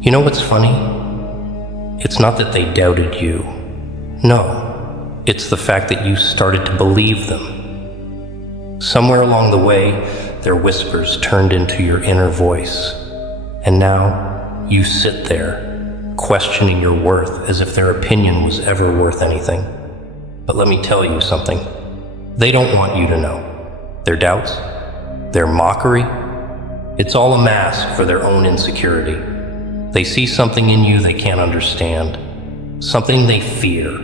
You know what's funny? It's not that they doubted you. No, it's the fact that you started to believe them. Somewhere along the way, their whispers turned into your inner voice. And now, you sit there, questioning your worth as if their opinion was ever worth anything. But let me tell you something. They don't want you to know. Their doubts, their mockery, it's all a mask for their own insecurity. They see something in you they can't understand, something they fear.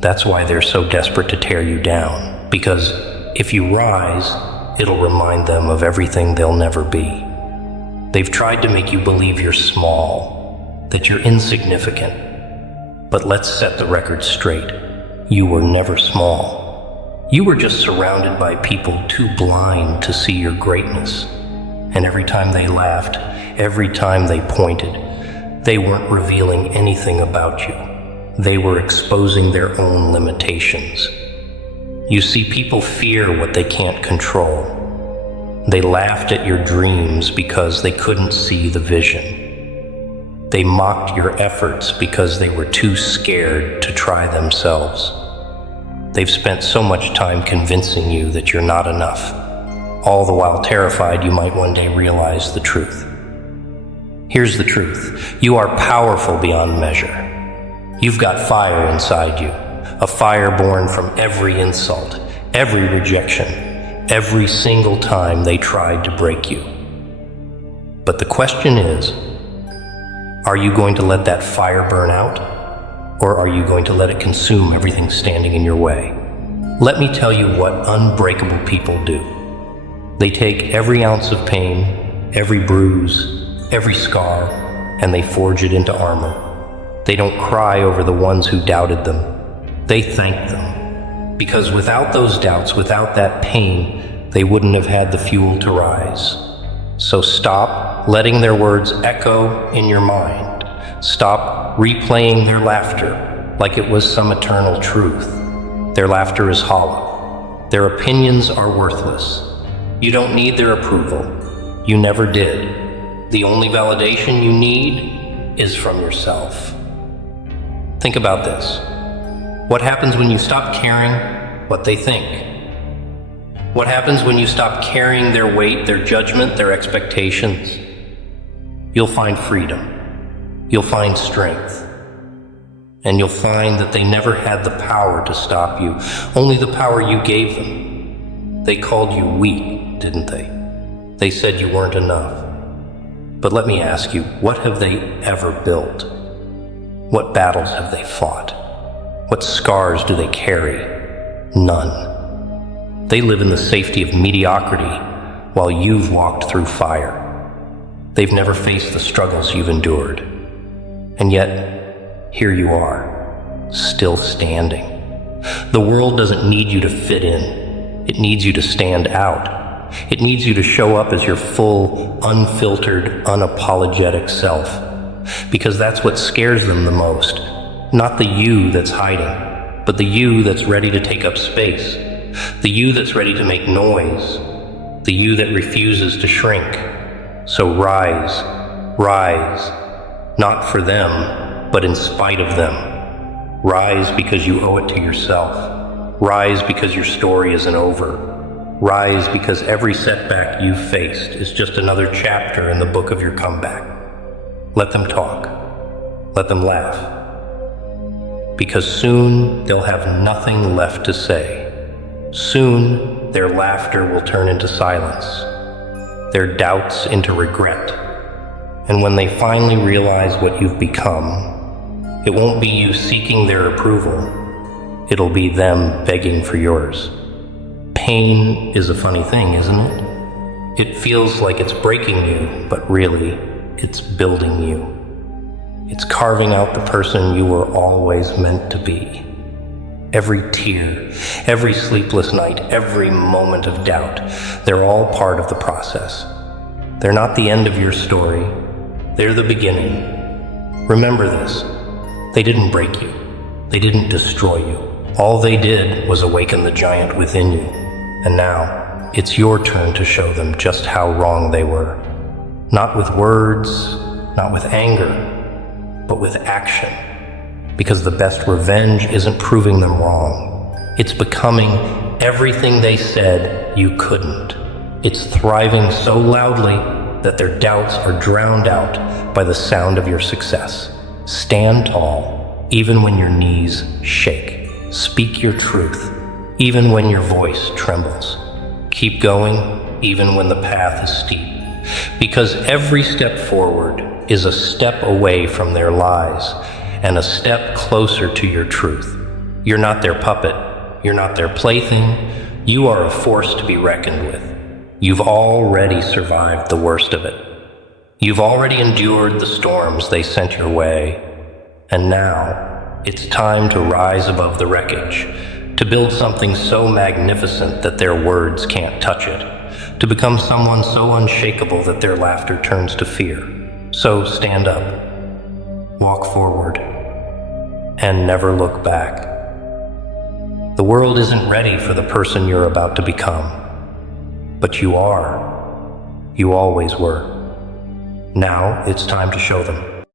That's why they're so desperate to tear you down, because if you rise, it'll remind them of everything they'll never be. They've tried to make you believe you're small, that you're insignificant. But let's set the record straight. You were never small. You were just surrounded by people too blind to see your greatness. And every time they laughed, every time they pointed, they weren't revealing anything about you. They were exposing their own limitations. You see, people fear what they can't control. They laughed at your dreams because they couldn't see the vision. They mocked your efforts because they were too scared to try themselves. They've spent so much time convincing you that you're not enough, all the while terrified you might one day realize the truth. Here's the truth. You are powerful beyond measure. You've got fire inside you, a fire born from every insult, every rejection, every single time they tried to break you. But the question is, are you going to let that fire burn out, or are you going to let it consume everything standing in your way? Let me tell you what unbreakable people do. They take every ounce of pain, every bruise, every scar, and they forge it into armor. They don't cry over the ones who doubted them. They thank them. Because without those doubts, without that pain, they wouldn't have had the fuel to rise. So stop letting their words echo in your mind. Stop replaying their laughter like it was some eternal truth. Their laughter is hollow. Their opinions are worthless. You don't need their approval. You never did. The only validation you need is from yourself. Think about this. What happens when you stop caring what they think? What happens when you stop carrying their weight, their judgment, their expectations? You'll find freedom. You'll find strength. And you'll find that they never had the power to stop you, only the power you gave them. They called you weak, didn't they? They said you weren't enough. But let me ask you, what have they ever built? What battles have they fought? What scars do they carry? None. They live in the safety of mediocrity while you've walked through fire. They've never faced the struggles you've endured. And yet, here you are, still standing. The world doesn't need you to fit in. It needs you to stand out. It needs you to show up as your full, unfiltered, unapologetic self. Because that's what scares them the most. Not the you that's hiding, but the you that's ready to take up space. The you that's ready to make noise. The you that refuses to shrink. So rise, rise. Not for them, but in spite of them. Rise because you owe it to yourself. Rise because your story isn't over. Rise because every setback you've faced is just another chapter in the book of your comeback. Let them talk. Let them laugh. Because soon they'll have nothing left to say. Soon their laughter will turn into silence, their doubts into regret. And when they finally realize what you've become, it won't be you seeking their approval. It'll be them begging for yours. Pain is a funny thing, isn't it? It feels like it's breaking you, but really, it's building you. It's carving out the person you were always meant to be. Every tear, every sleepless night, every moment of doubt, they're all part of the process. They're not the end of your story. They're the beginning. Remember this. They didn't break you. They didn't destroy you. All they did was awaken the giant within you. And now, it's your turn to show them just how wrong they were. Not with words, not with anger, but with action. Because the best revenge isn't proving them wrong. It's becoming everything they said you couldn't. It's thriving so loudly that their doubts are drowned out by the sound of your success. Stand tall, even when your knees shake. Speak your truth, even when your voice trembles. Keep going, even when the path is steep. Because every step forward is a step away from their lies and a step closer to your truth. You're not their puppet. You're not their plaything. You are a force to be reckoned with. You've already survived the worst of it. You've already endured the storms they sent your way. And now, it's time to rise above the wreckage, to build something so magnificent that their words can't touch it, to become someone so unshakable that their laughter turns to fear. So stand up, walk forward, and never look back. The world isn't ready for the person you're about to become. But you are. You always were. Now it's time to show them.